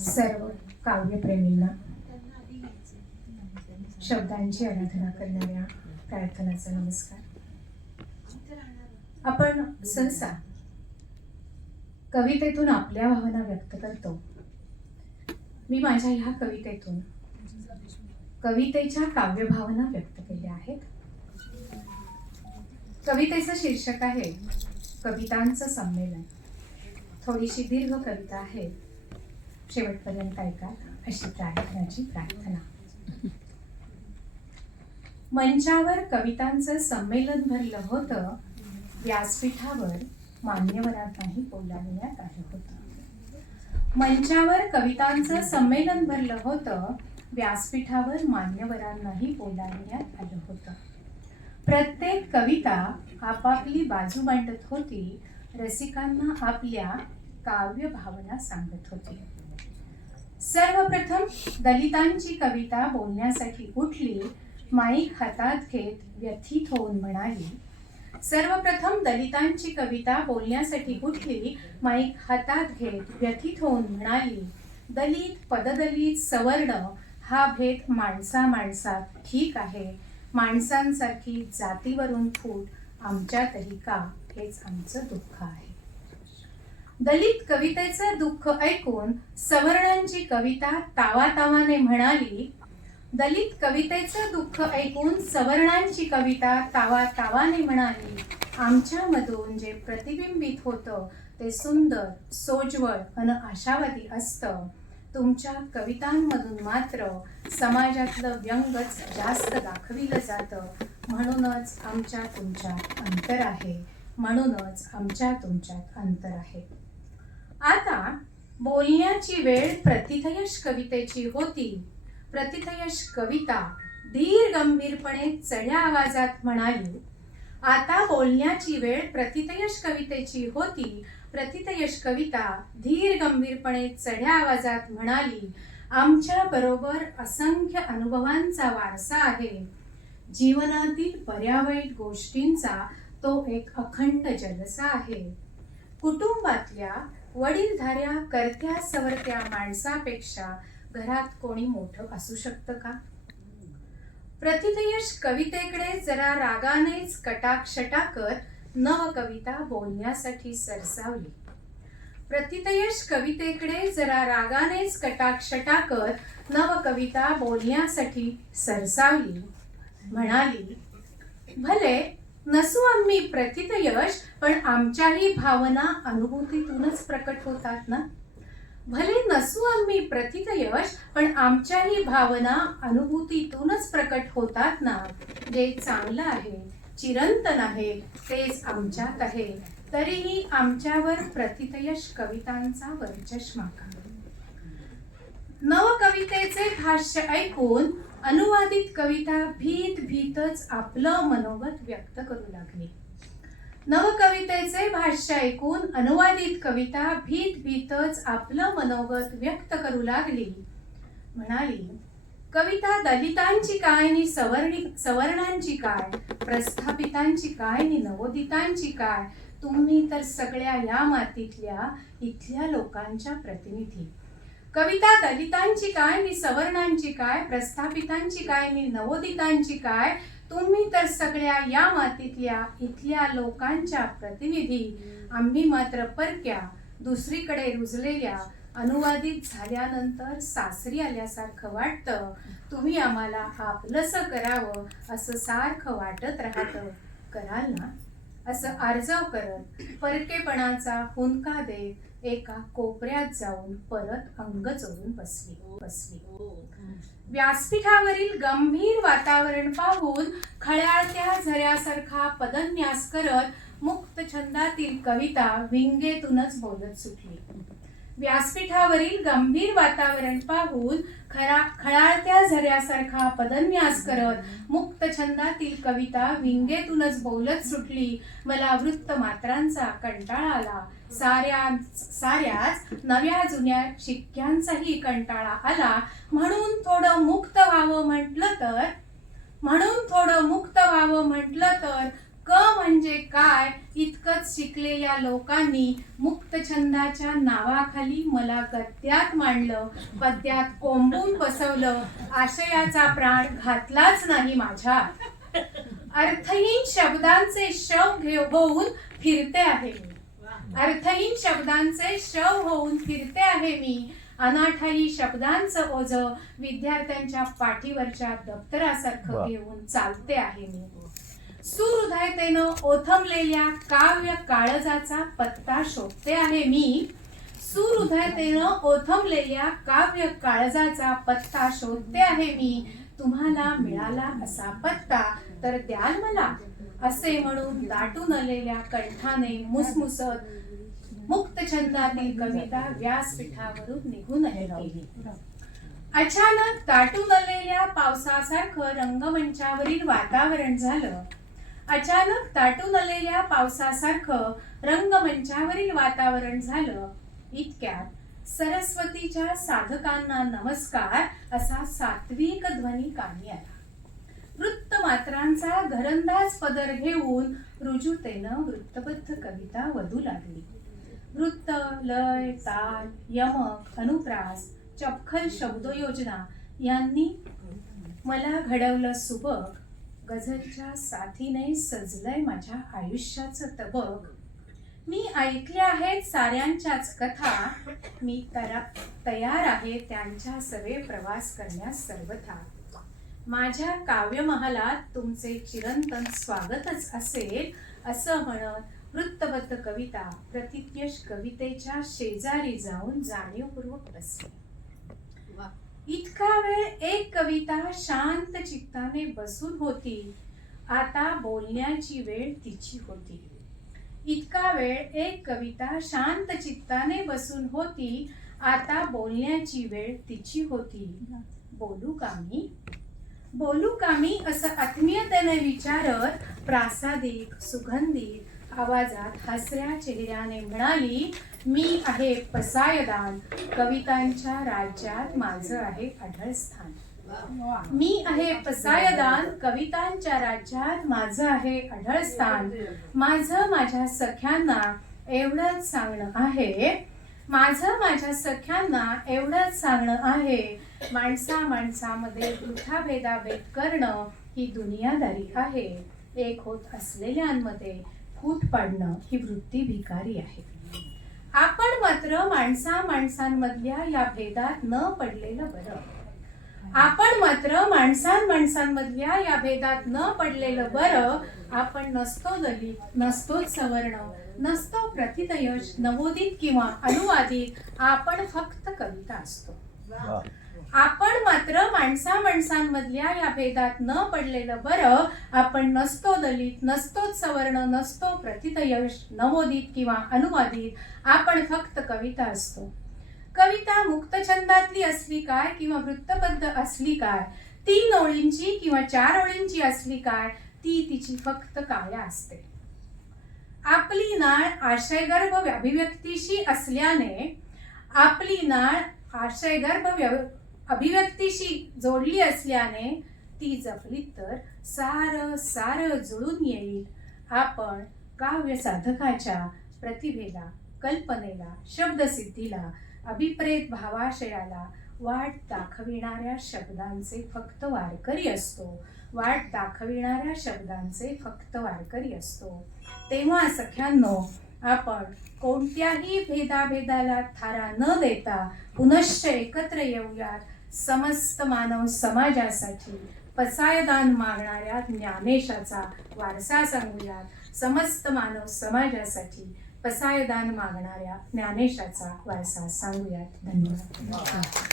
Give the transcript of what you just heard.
सर्व काव्यप्रेमींना शब्दांची आराधना करणाऱ्या प्रार्थनाचा नमस्कार. आपण सहसा कवितेतून आपल्या भावना व्यक्त करतो. मी माझ्या ह्या कवितेतून कवितेच्या काव्यभावना व्यक्त केल्या आहेत. कवितेचं शीर्षक आहे कवितांचं संमेलन. थोडीशी दीर्घ कविता आहे. शेवटपर्यंत ऐका अशी प्रार्थनाची प्रार्थना. मंचावर कवितांचं संमेलन भरलं होतं. व्यासपीठावर मान्यवरांनाही बोलावण्यात आलं होतं. मंचावर कवितांचं संमेलन भरलं होतं. व्यासपीठावर मान्यवरांनाही बोलावण्यात आलं होतं. प्रत्येक कविता आपापली बाजू मांडत होती. रसिकांना आपल्या काव्य भावना सांगत होती. सर्वप्रथम दलितांची कविता बोलण्यासाठी उठली माईक हातात घेत व्यथित होऊन म्हणाली सर्वप्रथम दलितांची कविता बोलण्यासाठी उठली माईक हातात घेत व्यथित होऊन म्हणाली दलित पददलित सवर्ण हा भेद माणसा माणसात ठीक आहे. माणसांसारखी जातीवरून फूट आमच्यातही का हेच आमचं दुःख आहे. दलित कवितेचं दुःख ऐकून सवर्णांची कविता तावातावाने म्हणाली दलित कवितेचं दुःख ऐकून सवर्णांची कविता तावातावाने म्हणाली आमच्यामधून जे प्रतिबिंबित होतं ते सुंदर सोज्वळ अन आशावादी असतं. तुमच्या कवितांमधून मात्र समाजातलं व्यंगच जास्त दाखविलं जातं. म्हणूनच आमच्या तुमच्यात अंतर आहे. म्हणूनच आमच्या तुमच्यात अंतर आहे. आता बोलण्याची वेळ प्रतिथयश कवितेची होती. प्रतिथयश कविता धीर गंभीरपणे चढ्या आवाजात म्हणाली आता बोलण्याची वेळ प्रतिथयश कवितेची होती. प्रथितयश कविता धीर गंभीरपणे चढ्या आवाजात म्हणाली आमच्या बरोबर असंख्य अनुभवांचा वारसा आहे. जीवनातील बऱ्या वाईट गोष्टींचा तो एक अखंड जलसा आहे. कुटुंबातल्या वडीलधाऱ्या करत्या सवरत्या माणसापेक्षा घरात कोणी मोठं असू शकतं का? प्रतिथयश कवितेकडे जरा रागानेच कटाक्षटा कर नव कविता बोलण्यासाठी सरसावली. प्रतितयश कवितेकडे जरा रागानेच कटाक्षटाकर नव कविता बोलण्यासाठी सरसावली. म्हणाली भले नसू आम्ही प्रतितयश पण आमच्याही भावना अनुभूतीतूनच प्रकट होतात ना? भले नसू आम्ही प्रतितयश पण आमच्याही भावना अनुभूतीतूनच प्रकट होतात ना? जे चांगलं आहे. चिरंतन आहे तेच आमच्यात आहे. तरीही आमच्यावर प्रतितयश कवितांचा वर्चष्मा का नवकवितेचे भाष्य ऐकून अनुवादित कविता भीत भीतच आपलं मनोगत व्यक्त करू लागली. नवकवितेचे भाष्य ऐकून अनुवादित कविता भीत भीतच आपलं मनोगत व्यक्त करू लागली. म्हणाली कविता दलितांची काय नि सवर्णी सवर्णांची काय? प्रस्थापितांची काय नि नवोदितांची काय? तुम्ही तर सगळ्या या मातीतल्या इथल्या लोकांच्या प्रतिनिधी. कविता दलितांची काय नि सवर्णांची काय? प्रस्थापितांची काय नि नवोदितांची काय? तुम्ही तर सगळ्या या मातीतल्या इथल्या लोकांच्या प्रतिनिधी. आम्ही मात्र परक्या दुसरीकडे रुजलेल्या अनुवादित झाल्यानंतर सासरी आल्यासारखं वाटतं. तुम्ही आम्हाला आपलंसं करावं असं सारखं वाटत राहतं. कराल ना? असं आर्जव करत परकेपणाचा हुंका देत एका कोपऱ्यात जाऊन परत अंग चोरून बसली. बसली. व्यासपीठावरील गंभीर वातावरण पाहून खळ्याळत्या झऱ्यासारखा पदन्यास करत मुक्त छंदातील कविता विंगेतूनच बोलत सुटली. व्यासपीठावरील गंभीर वातावरण पाहून खरा खळाळत्या झऱ्यासारखा पदन्यास करत मुक्त छंदातील कविता विंगेतूनच बोलत सुटली. मला वृत्तमात्रांचा कंटाळा आला. साऱ्या साऱ्याच नव्या जुन्या शिक्क्यांचाही कंटाळा आला. म्हणून थोडं मुक्त व्हावं म्हटलं तर म्हणून थोडं मुक्त व्हावं म्हटलं तर क म्हणजे काय? इतकंच शिकलेल्या लोकांनी. मुक्तछंदाच्या नावाखाली मला गद्यात मांडलं. पद्यात कोंबून बसवलं. आशयाचा प्राण घातलाच नाही माझ्या. अर्थहीन शब्दांचे शव घेऊ होऊन फिरते आहे मी. अर्थहीन शब्दांचे शव होऊन फिरते आहे मी. अनाठाई शब्दांचं ओझ विद्यार्थ्यांच्या पाठीवरच्या दप्तरासारखं. घेऊन चालते आहे मी. सुहृदयतेनं ओथमलेल्या काव्य काळजाचा पत्ता शोधते आहे मी. सुहृदयतेनं ओथंबलेल्या काव्य काळजाचा पत्ता शोधते आहे मी. तुम्हाला मिळाला असा पत्ता तर द्याल मला. असे म्हणून दाटून आलेल्या कंठाने मुसमुसत मुक्त छंदातील कविता व्यासपीठावरून निघून आली. अचानक दाटून आलेल्या पावसासारखं रंगमंचावरील वातावरण झालं. अचानक ताटून आलेल्या पावसासारखं रंगमंचावरील वातावरण झालं. इतक्यात सरस्वतीच्या साधकांना नमस्कार असा सात्विक ध्वनी कामी आला. वृत्तमात्रांचा घरंदाज पदर घेऊन रुजुतेनं वृत्तबद्ध कविता वधू लागली. वृत्त लय ताल यमक अनुप्रास चपखल शब्दयोजना यांनी मला घडवलं सुबक गझलच्या साथीने सजलंय माझ्या आयुष्याचं तबक. मी ऐकल्या आहेत साऱ्यांच्याच कथा. मी तरा तयार आहे त्यांच्या सवे प्रवास करण्यास सर्वथा. माझ्या काव्यमहालात तुमचे चिरंतन स्वागतच असेल असं म्हणत वृत्तबद्ध कविता प्रतिज्ञश कवितेच्या शेजारी जाऊन जाणीवपूर्वक बसली. इतका वेळ एक कविता शांत चित्ताने बसून होती. आता बोलण्याची वेळ तिची होती. इतका वेळ एक कविता शांत चित्ताने बसून होती. आता बोलण्याची वेळ तिची होती. बोलू का मी? बोलू का मी असं आत्मीयतेने विचारत प्रासादिक सुगंधित आवाजात हसऱ्या चेहऱ्याने म्हणाली मी आहे पसायदान कवितांच्या राज्यात माझं आहे अढळ स्थान. मी आहे पसायदान कवितांच्या राज्यात माझं आहे अढळ स्थान. माझं माझ्या सख्यांना एवढंच सांगणं आहे. माझं माझ्या सख्यांना एवढंच सांगणं आहे. माणसा माणसामध्ये वृथा भेदाभेद करणं ही दुनियादारी आहे. एक होत असलेल्यांमध्ये फूट पाडणं ही वृत्ती भिकारी आहे. आपण मात्र माणसा माणसांमधल्या या भेदात न पडलेलं बरं. आपण मात्र माणसां माणसांमधल्या या भेदात न पडलेलं बरं आपण नसतो दलित नसतो सवर्ण नसतो प्रतितयश नवोदित किंवा अनुवादित आपण फक्त कविता असतो. आपण मात्र माणसा माणसांमधल्या या भेदात न पडलेलं बरं आपण नसतो दलित नसतोच सवर्ण नसतो प्रतितयश नवोदित किंवा अनुवादित आपण फक्त कविता असतो. कविता मुक्तछंदातली असली काय किंवा वृत्तबद्ध असली काय तीन ओळींची किंवा चार ओळींची असली काय ती तिची फक्त काया असते. आपली नाळ आशयगर्भ अभिव्यक्तीशी असल्याने आपली नाळ आशयगर्भ व्यव- अभिव्यक्तीशी जोडली असल्याने ती जपली तर सार सार जुळून येईल. आपण काव्य साधकाच्या प्रतिभेला कल्पनेला शब्दसिद्धीला अभिप्रेत भावाशयाला वाट दाखविणाऱ्या शब्दांचे फक्त वारकरी असतो. वाट दाखविणाऱ्या शब्दांचे फक्त वारकरी असतो. तेव्हा सख्यांनो आपण कोणत्याही भेदाभेदाला थारा न देता पुनश्च एकत्र येऊयात. समस्त मानव समाजासाठी पसायदान मागणाऱ्या ज्ञानेशाचा वारसा सांगूयात. समस्त मानव समाजासाठी पसायदान मागणाऱ्या ज्ञानेशाचा वारसा सांगूयात. धन्यवाद.